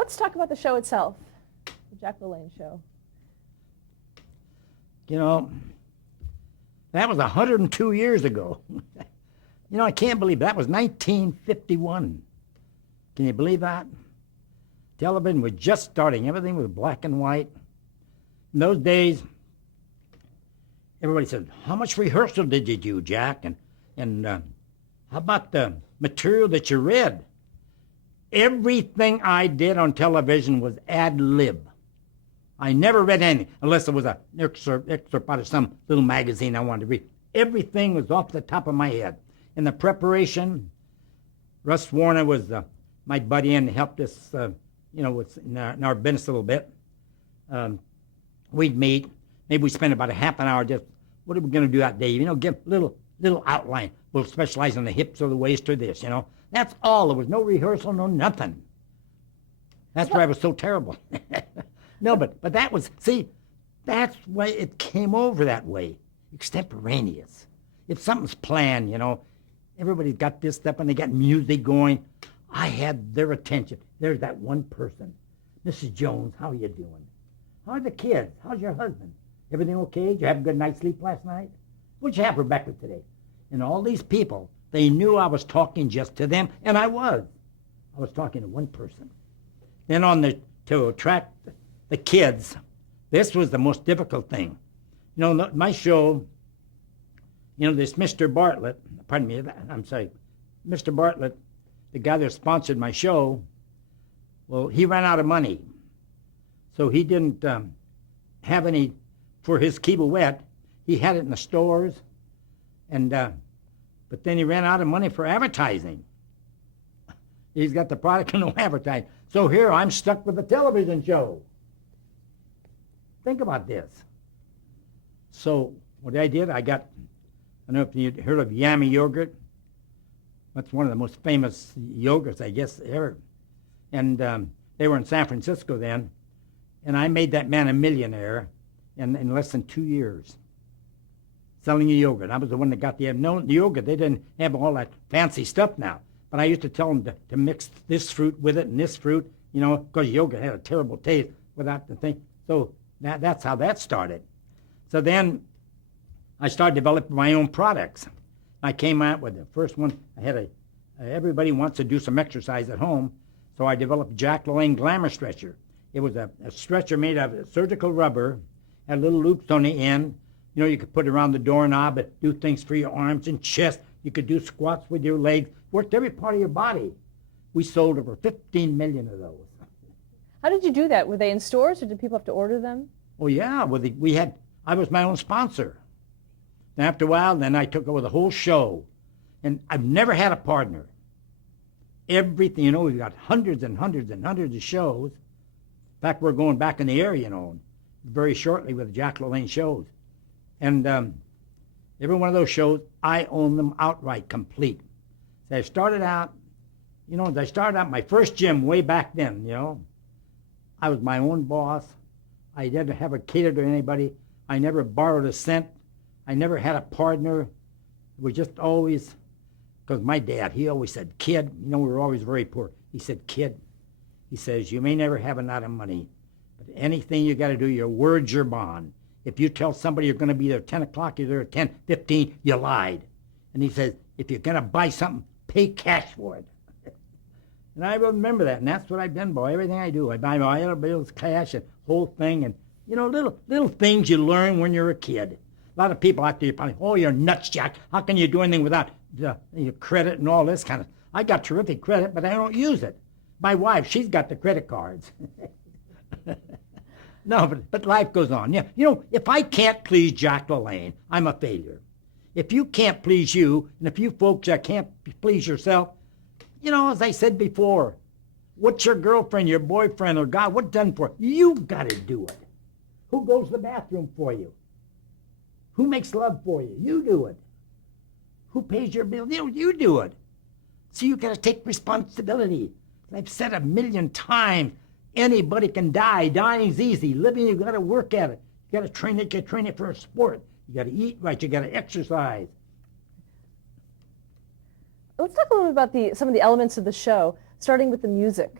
Let's talk about the show itself, the Jack LaLanne show. You know, that was 102 years ago. I can't believe that was 1951. Can you believe that? Television was just starting. Everything was black and white. In those days, everybody said, how much rehearsal did you do, Jack? And how about the material that you read? Everything I did on television was ad lib. I never read anything unless it was an excerpt out of some little magazine I wanted to read. Everything was off the top of my head. In the preparation, Russ Warner was my buddy and helped us, with in our business a little bit. We'd meet. Maybe we'd spend about a half an hour just, what are we going to do that day? Give a little outline. We'll specialize on the hips or the waist or this, That's all. There was no rehearsal, no nothing. That's why I was so terrible. No, but that was, that's why it came over that way. Extemporaneous. If something's planned, everybody's got this stuff and they got music going. I had their attention. There's that one person. Mrs. Jones, how are you doing? How are the kids? How's your husband? Everything okay? Did you have a good night's sleep last night? What'd you have for breakfast today? And all these people, they knew I was talking just to them, and I was. I was talking to one person. Then to attract the kids, this was the most difficult thing. My show, this Mr. Bartlett, Mr. Bartlett, the guy that sponsored my show, well, he ran out of money. So he didn't have any for his Kiva-Wet. He had it in the stores, but then he ran out of money for advertising. He's got the product and no advertising. So here I'm stuck with a television show. Think about this. So what I did, I don't know if you've heard of Yami yogurt. That's one of the most famous yogurts, I guess, ever. And they were in San Francisco then. And I made that man a millionaire in less than 2 years selling the yogurt. I was the one that got the yogurt. They didn't have all that fancy stuff now. But I used to tell them to mix this fruit with it and this fruit, because yogurt had a terrible taste without the thing. So that's how that started. So then I started developing my own products. I came out with the first one. I had everybody wants to do some exercise at home, so I developed Jack LaLanne Glamour Stretcher. It was a stretcher made out of surgical rubber, had little loops on the end. You could put it around the doorknob and do things for your arms and chest. You could do squats with your legs. Worked every part of your body. We sold over 15 million of those. How did you do that? Were they in stores or did people have to order them? Oh, yeah. I was my own sponsor. And after a while, then I took over the whole show. And I've never had a partner. Everything, we've got hundreds and hundreds and hundreds of shows. In fact, we're going back in the air, very shortly with the Jack LaLanne shows. And every one of those shows, I own them outright, complete. So I started out, my first gym way back then, I was my own boss. I didn't have a cater to anybody. I never borrowed a cent. I never had a partner. It was just always, because my dad, he always said, kid, we were always very poor. He said, kid, he says, you may never have a lot of money, but anything you got to do, your word's your bond. If you tell somebody you're going to be there at 10 o'clock, you're there at 10:15, you lied. And he says, if you're going to buy something, pay cash for it. And I remember that, and that's what I've done, boy. Everything I do, I buy my other bills, cash, and whole thing, and little things you learn when you're a kid. A lot of people out there probably, oh, you're nuts, Jack. How can you do anything without your credit and all this kind of? I got terrific credit, but I don't use it. My wife, she's got the credit cards. No, but life goes on. Yeah, if I can't please Jack LaLanne, I'm a failure. If you can't please you, and if you folks can't please yourself, as I said before, what's your girlfriend, your boyfriend, or God, what's done for you? You got to do it. Who goes to the bathroom for you? Who makes love for you? You do it. Who pays your bill? You do it. So you got to take responsibility. I've said 1,000,000 times, anybody can die. Dying's easy. Living, you got to work at it. You got to train it. You got to train it for a sport. You got to eat right. You got to exercise. Let's talk a little bit about some of the elements of the show, starting with the music.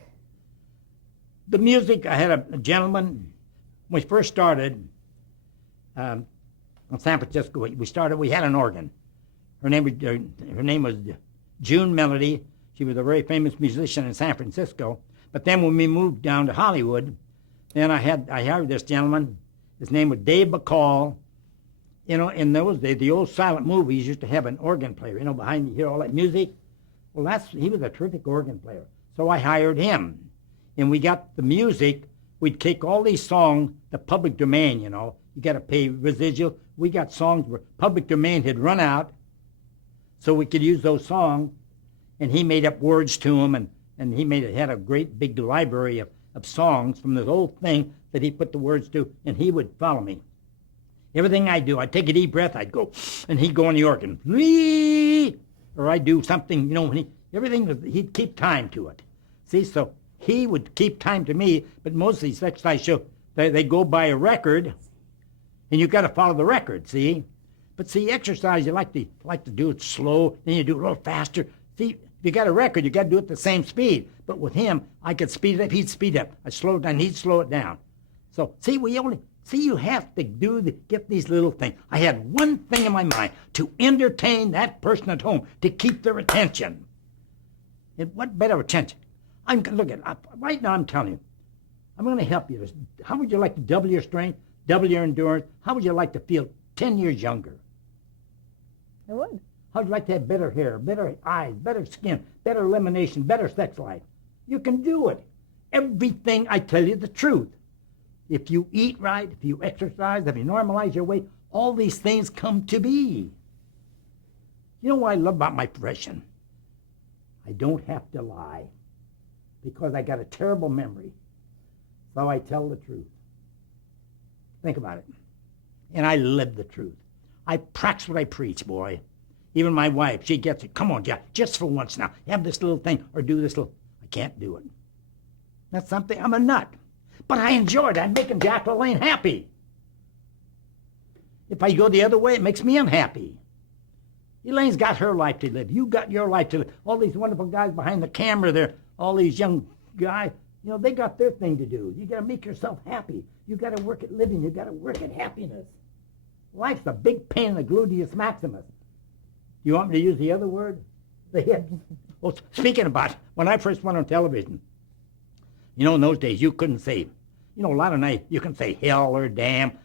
The music, I had a gentleman, when we first started in San Francisco, we had an organ. Her name was June Melody. She was a very famous musician in San Francisco. But then when we moved down to Hollywood, then I hired this gentleman. His name was Dave Bacall. You know, in those days, the old silent movies used to have an organ player, you know, behind you hear all that music. Well, he was a terrific organ player. So I hired him. And we got the music. We'd take all these songs, the public domain, you know. You got to pay residual. We got songs where public domain had run out, so we could use those songs. And he made up words to them, and he had a great big library of songs from this old thing that he put the words to, and he would follow me. Everything I do, I'd take a deep breath, I'd go, and he'd go on the organ. Or I'd do something, you know, he'd keep time to it. See, so he would keep time to me, but most of these exercise shows, they go by a record, and you've got to follow the record, see? But see, exercise, you like to do it slow, then you do it a little faster. See, if you got a record, you got to do it at the same speed. But with him, I could speed it up, he'd speed up. I'd slow it down, he'd slow it down. So, see, you have to get these little things. I had one thing in my mind, to entertain that person at home, to keep their attention. And what better attention? Right now I'm telling you, I'm going to help you. How would you like to double your strength, double your endurance? How would you like to feel 10 years younger? I would. How would you like to have better hair, better eyes, better skin, better elimination, better sex life? You can do it. Everything I tell you the truth. If you eat right, if you exercise, if you normalize your weight, all these things come to be. You know what I love about my profession? I don't have to lie because I got a terrible memory. So I tell the truth. Think about it. And I live the truth. I practice what I preach, boy. Even my wife, she gets it. Come on, Jack, just for once now. Have this little thing or do this little. I can't do it. That's something. I'm a nut. But I enjoy it. I'm making Jack LaLanne happy. If I go the other way, it makes me unhappy. Elaine's got her life to live. You got your life to live. All these wonderful guys behind the camera there, all these young guys, you know, they got their thing to do. You got to make yourself happy. You got to work at living. You got to work at happiness. Life's a big pain in the gluteus maximus. You want me to use the other word? The hip. Well, speaking about when I first went on television, you know, in those days you couldn't say, you know, a lot of nights you can say hell or damn. In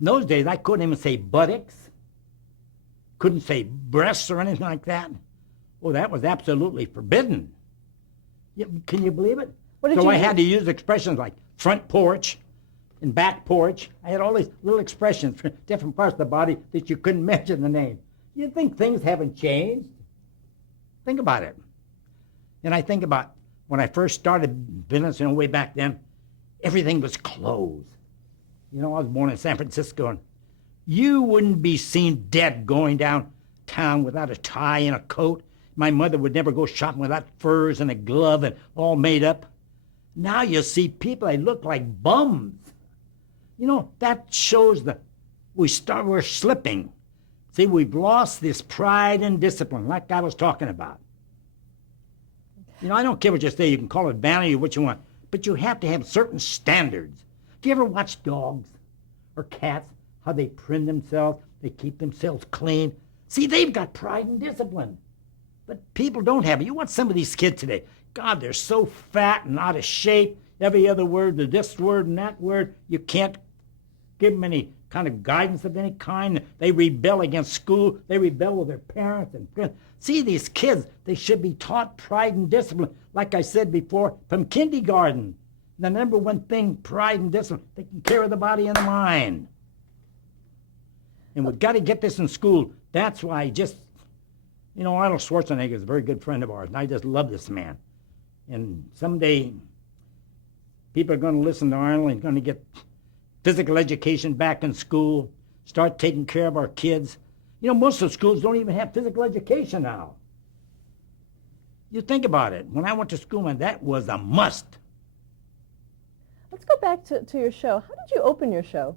those days I couldn't even say buttocks. Couldn't say breasts or anything like that. Oh, that was absolutely forbidden. Can you believe it? So I had to use expressions like front porch and back porch. I had all these little expressions for different parts of the body that you couldn't mention the name. You think things haven't changed? Think about it. And I think about when I first started business, you know, way back then, everything was closed. You know, I was born in San Francisco, and you wouldn't be seen dead going downtown without a tie and a coat. My mother would never go shopping without furs and a glove and all made up. Now you see people, they look like bums. You know, that shows that we're slipping. See, we've lost this pride and discipline, like I was talking about. You know, I don't care what you say. You can call it vanity or what you want, but you have to have certain standards. Do you ever watch dogs or cats, how they print themselves, they keep themselves clean? See, they've got pride and discipline, but people don't have it. You watch some of these kids today. God, they're so fat and out of shape. Every other word, this word and that word, you can't give them any kind of guidance of any kind. They rebel against school. They rebel with their parents and friends. See, these kids, they should be taught pride and discipline. Like I said before, from kindergarten. The number one thing, pride and discipline, taking care of the body and the mind. And we've got to get this in school. That's why you know, Arnold Schwarzenegger is a very good friend of ours, and I just love this man. And someday, people are going to listen to Arnold and going to get physical education back in school, start taking care of our kids. You know, most of the schools don't even have physical education now. You think about it. When I went to school, man, that was a must. Let's go back to your show. How did you open your show?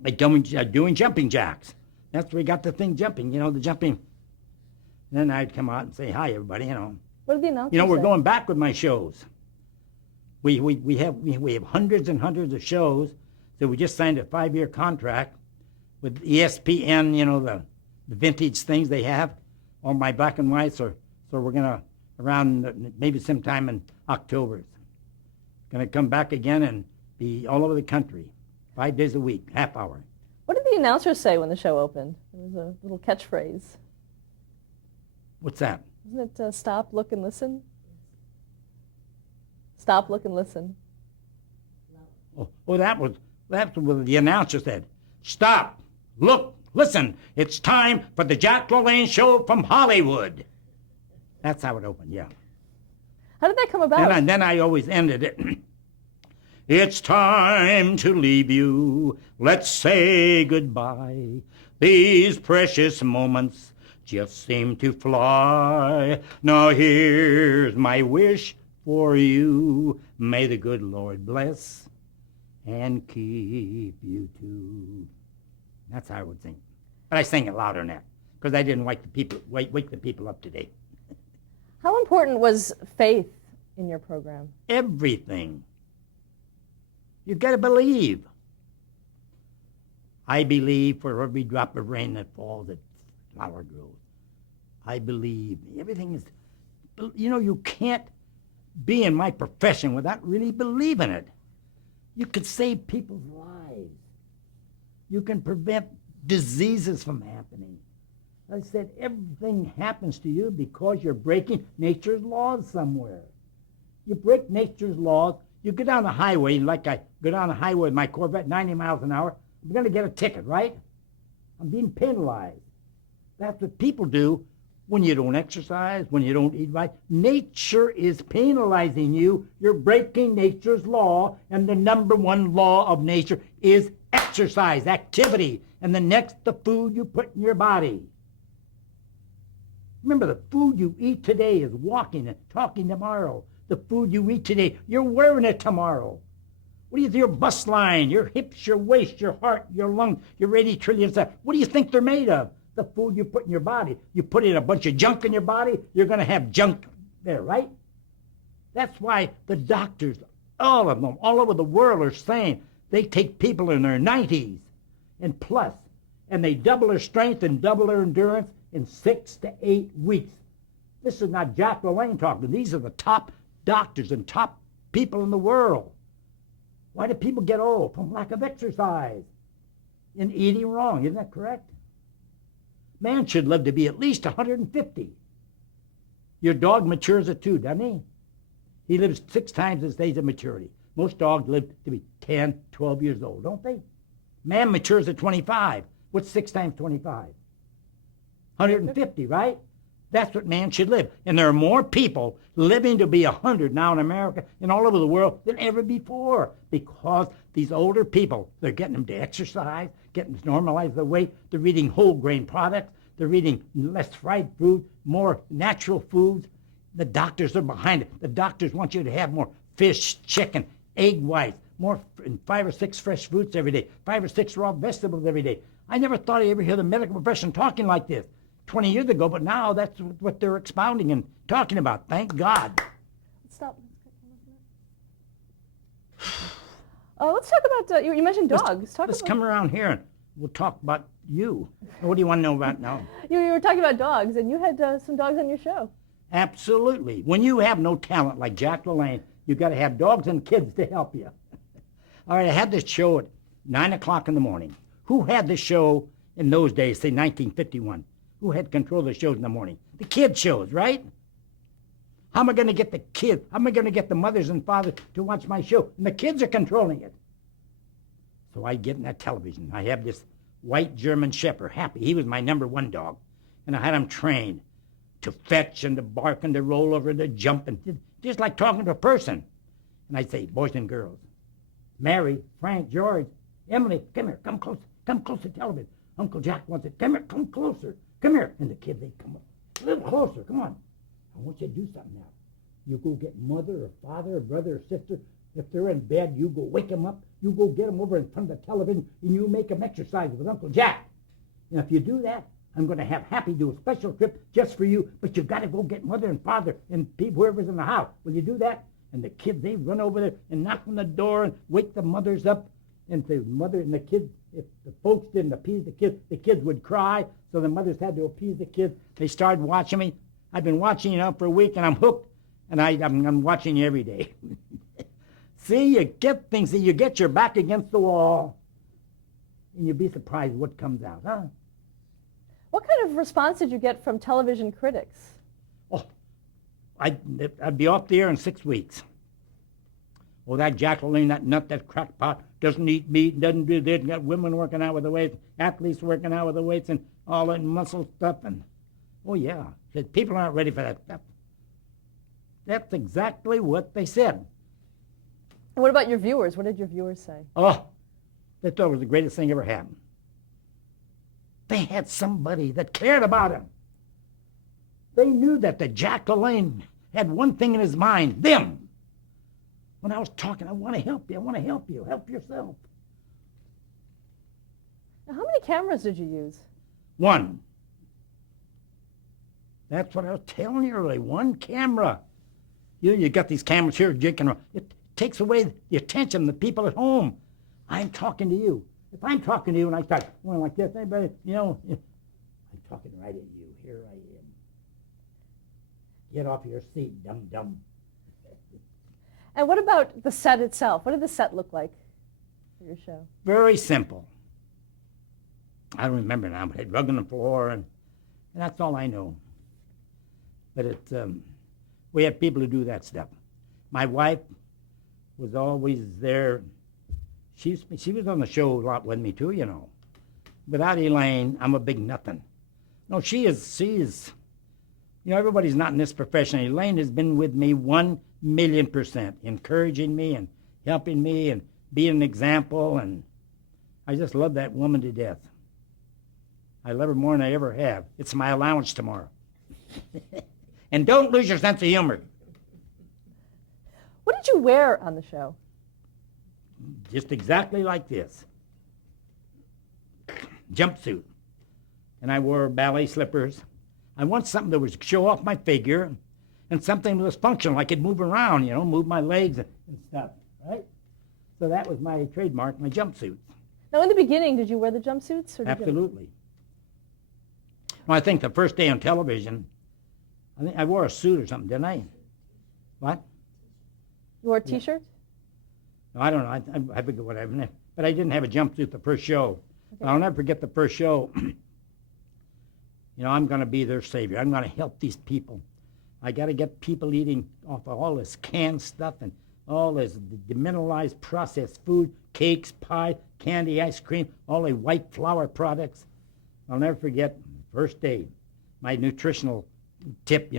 By doing jumping jacks. That's where we got the thing jumping, you know, the jumping. Then I'd come out and say, hi, everybody, you know. What did the announcers You know, we're say? going back with my shows. We have hundreds and hundreds of shows. So we just signed a 5-year contract with ESPN, the vintage things they have, all my black and whites. So we're going to, around maybe sometime in October, going to come back again and be all over the country, 5 days a week, half hour. What did the announcers say when the show opened? It was a little catchphrase. What's that? Isn't it stop, look, and listen? Stop, look, and listen. Oh, that's what the announcer said. Stop, look, listen. It's time for the Jack LaLanne Show from Hollywood. That's how it opened, yeah. How did that come about? And then I always ended it. It's time to leave you. Let's say goodbye. These precious moments just seem to fly. Now here's my wish for you. May the good Lord bless and keep you too. That's how I would sing. But I sang it louder than that because I didn't wake the people up today. How important was faith in your program? Everything. You've got to believe. I believe for every drop of rain that falls, that flower grows. I believe. Everything is, you can't be in my profession without really believing it. You can save people's lives. You can prevent diseases from happening. I said, everything happens to you because you're breaking nature's laws somewhere. You break nature's laws. You go down the highway, like I go down the highway with my Corvette, 90 miles an hour. I'm going to get a ticket, right? I'm being penalized. That's what people do when you don't exercise, when you don't eat right. Nature is penalizing you. You're breaking nature's law, and the number one law of nature is exercise, activity, and the next, the food you put in your body. Remember, the food you eat today is walking and talking tomorrow. The food you eat today, you're wearing it tomorrow. What do you think? Your bust line, your hips, your waist, your heart, your lungs, your 80 trillion cells. What do you think they're made of? The food you put in your body. You put in a bunch of junk in your body, you're going to have junk there, right? That's why the doctors, all of them, all over the world are saying they take people in their 90s and plus, and they double their strength and double their endurance in 6 to 8 weeks. This is not Jack LaLanne talking. These are the top doctors and top people in the world. Why do people get old? From lack of exercise and eating wrong. Isn't that correct? Man should live to be at least 150. Your dog matures at 2, doesn't he? He lives 6 times his days of maturity. Most dogs live to be 10, 12 years old, don't they? Man matures at 25. What's 6 times 25? 150, right? That's what man should live. And there are more people living to be 100 now in America and all over the world than ever before because these older people, they're getting them to exercise, getting them to normalize their weight. They're eating whole grain products. They're eating less fried food, more natural foods. The doctors are behind it. The doctors want you to have more fish, chicken, egg whites, more 5 or 6 fresh fruits every day, 5 or 6 raw vegetables every day. I never thought I'd ever hear the medical profession talking like this 20 years ago, but now that's what they're expounding and talking about. Thank God. Stop. Let's talk about, you mentioned dogs. Let's come around here and we'll talk about you. What do you want to know about now? You were talking about dogs, and you had some dogs on your show. Absolutely. When you have no talent like Jack LaLanne, you've got to have dogs and kids to help you. All right, I had this show at 9 o'clock in the morning. Who had the show in those days, say 1951? Who had control of the shows in the morning? The kid shows, right? How am I going to get the kids? How am I going to get the mothers and fathers to watch my show? And the kids are controlling it. So I get in that television. I have this white German Shepherd, Happy. He was my number 1 dog. And I had him trained to fetch and to bark and to roll over and to jump and just like talking to a person. And I'd say, boys and girls, Mary, Frank, George, Emily, come here, come close to television. Uncle Jack wants it. Come here, come closer. Come here. And the kids, they come up a little closer. Come on. I want you to do something now. You go get mother or father or brother or sister. If they're in bed, you go wake them up. You go get them over in front of the television and you make them exercise with Uncle Jack. And if you do that, I'm going to have Happy do a special trip just for you, but you've got to go get mother and father and whoever's in the house. Will you do that? And the kids, they run over there and knock on the door and wake the mothers up. And the mother and the kids, if the folks didn't appease the kids would cry. So the mothers had to appease the kids. They started watching me. I've been watching you now for a week, and I'm hooked. And I'm watching you every day. See, you get things, you get your back against the wall, and you'd be surprised what comes out, huh? What kind of response did you get from television critics? Oh, I'd be off the air in 6 weeks. Oh, that LaLanne, that nut, that crackpot, doesn't eat meat, doesn't do this, got women working out with the weights, athletes working out with the weights, and all that muscle stuff. And oh, yeah, people aren't ready for that stuff. That's exactly what they said. And what about your viewers? What did your viewers say? Oh, they thought it was the greatest thing ever happened. They had somebody that cared about them. They knew that the LaLanne had one thing in his mind, them. When I was talking, I want to help you. I want to help you. Help yourself. Now, how many cameras did you use? One. That's what I was telling you earlier. One camera. You got these cameras here jigging around. It takes away the attention of the people at home. I'm talking to you. If I'm talking to you and I start going like this, anybody, I'm talking right at you. Here I am. Get off your seat, dum-dum. And what about the set itself? What did the set look like for your show? Very simple. I don't remember now, but I had rug on the floor, and that's all I know. But we had people who do that stuff. My wife was always there. She was on the show a lot with me, too, Without LaLanne, I'm a big nothing. No, she is, everybody's not in this profession. LaLanne has been with me 1,000,000%, encouraging me and helping me and being an example, and I just love that woman to death. I love her more than I ever have. It's my allowance tomorrow. And don't lose your sense of humor. What did you wear on the show? Just exactly like this. Jumpsuit. And I wore ballet slippers. I want something that would show off my figure and something that was functional. I could move around, move my legs and stuff, right? So that was my trademark, my jumpsuit. Now, in the beginning, did you wear the jumpsuits? Or Absolutely. Well, I think the first day on television, I think I wore a suit or something, didn't I? What? You wore a T-shirt? No, I don't know. I forget what I meant. But I didn't have a jumpsuit the first show. Okay. I'll never forget the first show. I'm going to be their savior. I'm going to help these people. I got to get people eating off of all this canned stuff and all this demineralized processed food, cakes, pie, candy, ice cream, all the white flour products. I'll never forget first day, my nutritional tip,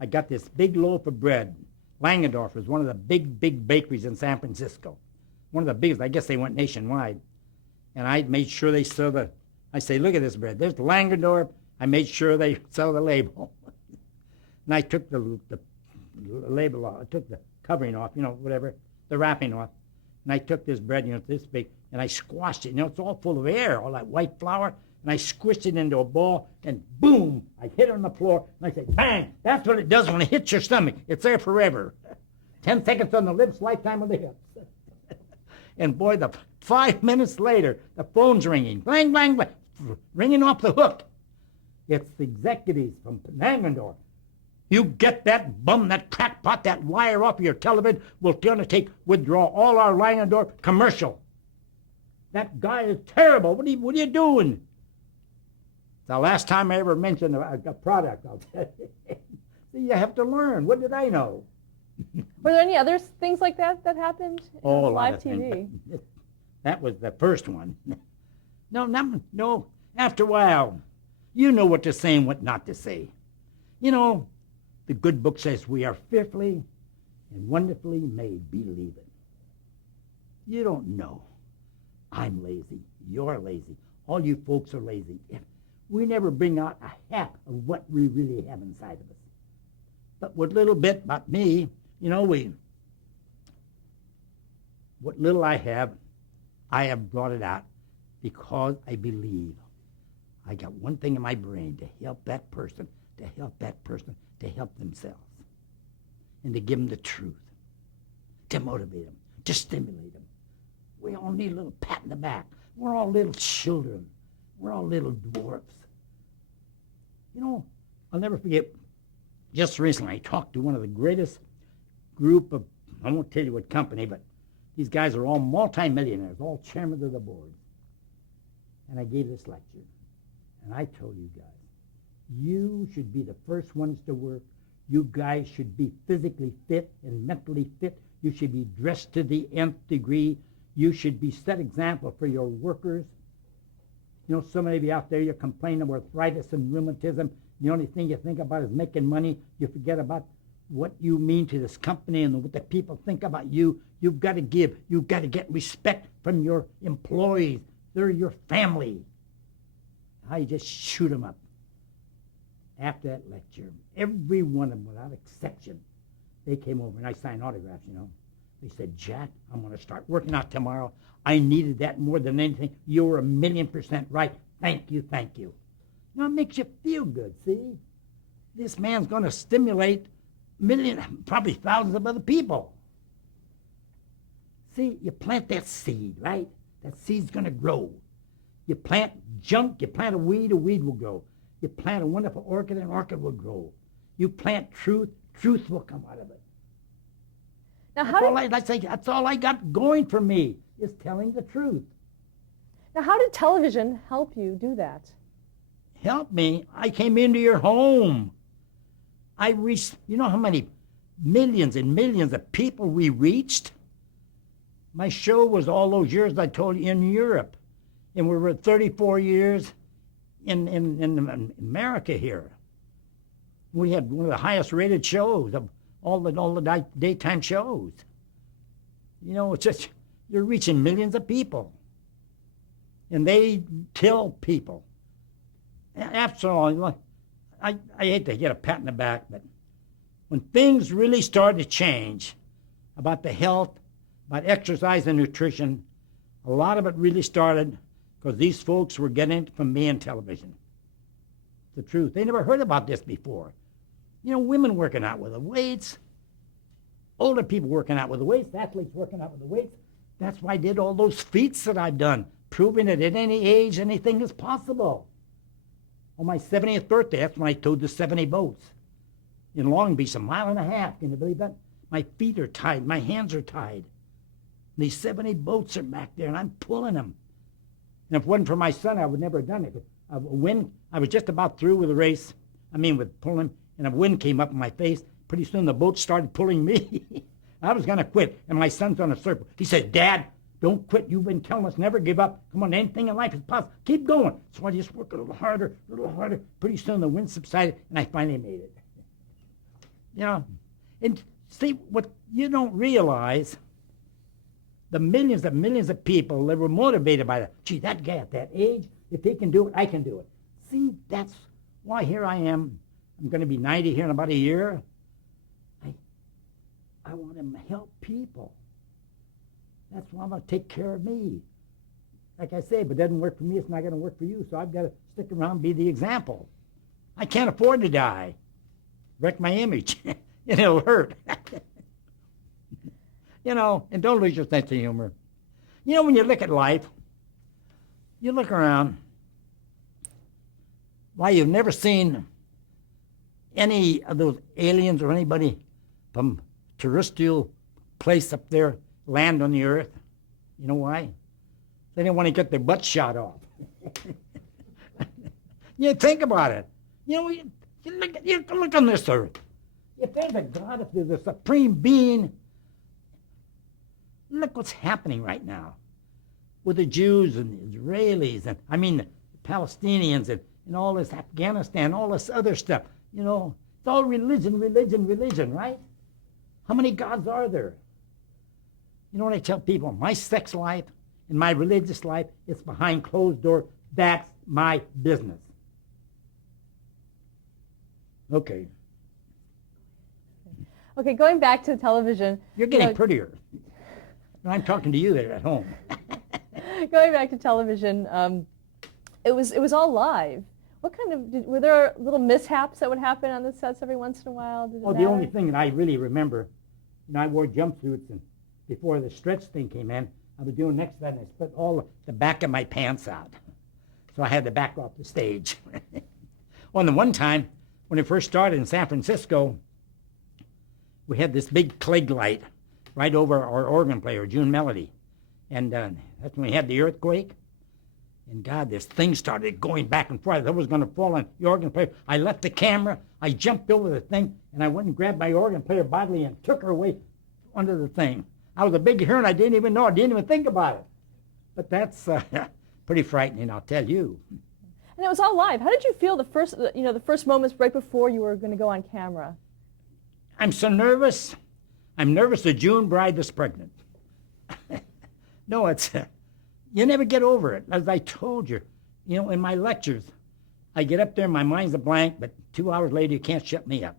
I got this big loaf of bread. Langendorf was one of the big bakeries in San Francisco. One of the biggest. I guess they went nationwide. And I made sure they saw I say, look at this bread. There's Langendorf. I made sure they saw the label. And I took the label off. I took the covering off, whatever, the wrapping off. And I took this bread, it's this big, and I squashed it. It's all full of air, all that white flour. And I squished it into a ball, and boom, I hit it on the floor, and I said, bang, that's what it does when it hits your stomach. It's there forever. 10 seconds on the lips, lifetime on the hips. And boy, 5 minutes later, the phone's ringing, blang, blang, blang, ringing off the hook. It's the executives from Langendorf. You get that bum, that crackpot, that liar off of your television, we're going to withdraw all our Langendorf commercial. That guy is terrible. What are you doing? The last time I ever mentioned a product, I'll tell you. See, you have to learn. What did I know? Were there any other things like that happened in live TV? That was the first one. No. After a while, you know what to say and what not to say. The good book says we are fearfully and wonderfully made. Believe it. You don't know. I'm lazy. You're lazy. All you folks are lazy. We never bring out a half of what we really have inside of us. But what little bit about me, what little I have brought it out because I believe. I got one thing in my brain, to help that person, to help themselves, and to give them the truth. to motivate them, to stimulate them. We all need a little pat in the back. We're all little children. We're all little dwarfs. You know, I'll never forget, just recently I talked to one of the greatest group of, I won't tell you what company, but these guys are all multimillionaires, all chairmen of the board. And I gave this lecture. And I told you guys, you should be the first ones to work. You guys should be physically fit and mentally fit. You should be dressed to the nth degree. You should be set example for your workers. You know, so many of you out there, you're complaining of arthritis and rheumatism. The only thing you think about is making money. You forget about what you mean to this company and what the people think about you. You've got to give. You've got to get respect from your employees. They're your family. How you just shoot them up. After that lecture, every one of them, without exception, they came over and I signed autographs, you know. They said, Jack, I'm going to start working out tomorrow. I needed that more than anything. You were 1,000,000% right. Thank you, thank you. You know, it makes you feel good, see? This man's going to stimulate millions, probably thousands of other people. See, you plant that seed, right? That seed's going to grow. You plant junk, you plant a weed will grow. You plant a wonderful orchid, an orchid will grow. You plant truth, truth will come out of it. Now, That's all I got going for me, is telling the truth. Now, how did television help you do that? Help me? I came into your home. I reached, you know how many millions and millions of people we reached? My show was all those years I told you in Europe. And we were 34 years in America here. We had one of the highest rated shows of all the daytime shows. You know, it's just, you're reaching millions of people. And they tell people. After all, I hate to get a pat in the back, but when things really started to change about the health, about exercise and nutrition, a lot of it really started because these folks were getting it from me and television. The truth. They never heard about this before. You know, women working out with the weights, older people working out with the weights, athletes working out with the weights. That's why I did all those feats that I've done, proving that at any age, anything is possible. On my 70th birthday, that's when I towed the 70 boats in Long Beach, 1.5 miles. Can you believe that? My feet are tied. My hands are tied. These 70 boats are back there, and I'm pulling them. And if it wasn't for my son, I would never have done it. A wind, I was just about through with the race, with pulling, and a wind came up in my face. Pretty soon the boat started pulling me. I was going to quit, and my son's on a circle. He said, Dad, don't quit. You've been telling us never give up. Come on, anything in life is possible. Keep going. So I just worked a little harder, a little harder. Pretty soon the wind subsided, and I finally made it. You know, and see, what you don't realize, the millions of people that were motivated by that. Gee, that guy at that age, if he can do it, I can do it. See, that's why here I am. I'm going to be 90 here in about a year. I want to help people. That's why I'm going to take care of me. Like I say, if it doesn't work for me, it's not going to work for you. So I've got to stick around and be the example. I can't afford to die. Wreck my image. It'll hurt. You know, and don't lose your sense of humor. You know, when you look at life, you look around, why you've never seen any of those aliens or anybody from terrestrial place up there land on the earth. You know why? They didn't want to get their butt shot off. You think about it. You know, you look on this earth. If there's a God, if there's a supreme being, look what's happening right now with the Jews and the Israelis, and the Palestinians and all this Afghanistan, all this other stuff. You know, it's all religion, right? How many gods are there? You know what I tell people? My sex life and my religious life, it's behind closed doors. That's my business. Okay. Okay, going back to television. You're getting prettier. I'm talking to you there at home. Going back to television, it was all live. What kind of, were there little mishaps that would happen on the sets every once in a while? Did it the only thing that I really remember, I wore jumpsuits and before the stretch thing came in, I was doing next to that, and I split all the back of my pants out. So I had to back off the stage. Well, the one time, when I first started in San Francisco, we had this big Klieg light right over our organ player, June Melody. And that's when we had the earthquake. And God, this thing started going back and forth. It was going to fall on the organ player. I left the camera. I jumped over the thing, and I went and grabbed my organ player bodily and took her away under the thing. I was a big hero, and I didn't even know. I didn't even think about it. But that's pretty frightening, I'll tell you. And it was all live. How did you feel the first moments right before you were going to go on camera? I'm so nervous. I'm nervous the June bride was pregnant. No, it's you never get over it. As I told you, in my lectures, I get up there, my mind's a blank, but 2 hours later, you can't shut me up.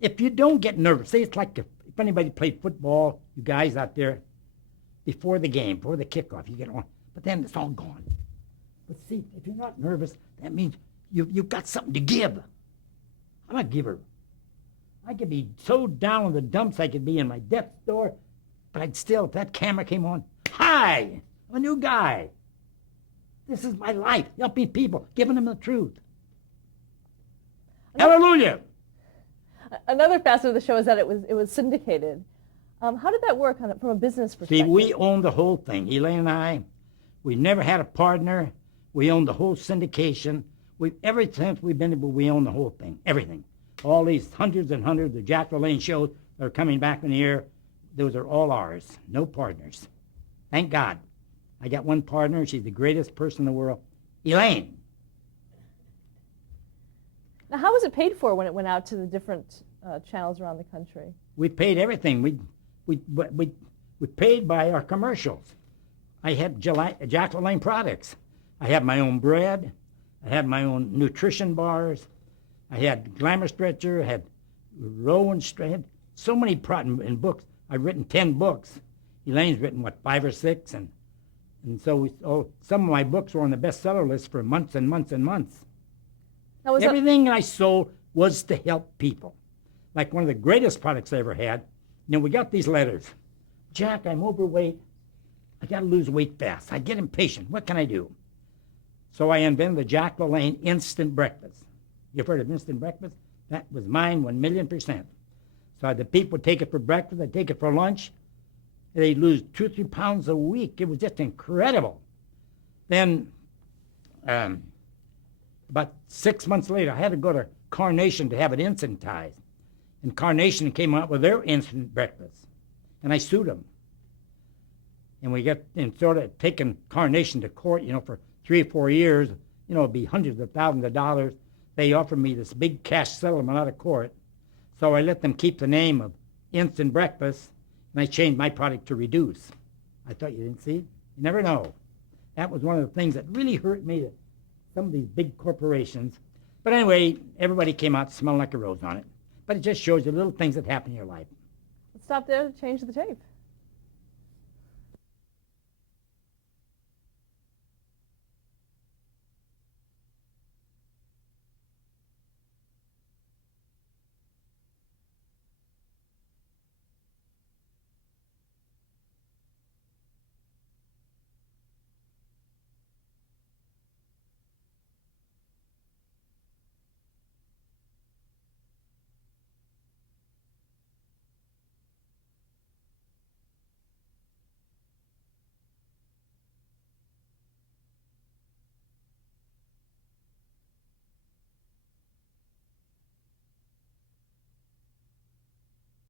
If you don't get nervous, say it's like if anybody played football, you guys out there, before the game, before the kickoff, you get on, but then it's all gone. But see, if you're not nervous, that means you've got something to give. I'm a giver. I could be so down in the dumps I could be in my death's door, but I'd still, if that camera came on, hi, I'm a new guy. This is my life, helping people, giving them the truth. Hallelujah. Another facet of the show is that it was syndicated. How did that work from a business perspective? See, we owned the whole thing. LaLanne and I, we never had a partner. We owned the whole syndication. Ever since we've been able, we own the whole thing, everything. All these hundreds and hundreds of Jack LaLanne shows that are coming back in the air, those are all ours, no partners. Thank God. I got one partner. She's the greatest person in the world, Elaine. Now, how was it paid for when it went out to the different channels around the country? We paid everything. We paid by our commercials. I had Jack LaLanne products. I had my own bread. I had my own nutrition bars. I had Glamour Stretcher. I had Rowan Stretcher. So many in books. I've written 10 books. Elaine's written, 5 or 6? And so some of my books were on the bestseller list for months and months and months. Now, Everything I sold was to help people. Like one of the greatest products I ever had, we got these letters. Jack, I'm overweight. I got to lose weight fast. I get impatient. What can I do? So I invented the Jack LaLanne Instant Breakfast. You've heard of Instant Breakfast? That was mine 1,000,000%. So the people would take it for breakfast. They'd take it for lunch. They'd lose 2 or 3 pounds a week. It was just incredible. Then about 6 months later, I had to go to Carnation to have it instantized. And Carnation came out with their instant breakfast. And I sued them. And we got sort of taken Carnation to court, for 3 or 4 years. It'd be hundreds of thousands of dollars. They offered me this big cash settlement out of court. So I let them keep the name of Instant Breakfast, and I changed my product to Reduce. I thought you didn't see it. You never know. That was one of the things that really hurt me, some of these big corporations. But anyway, everybody came out smelling like a rose on it. But it just shows you little things that happen in your life. Let's stop there to change the tape.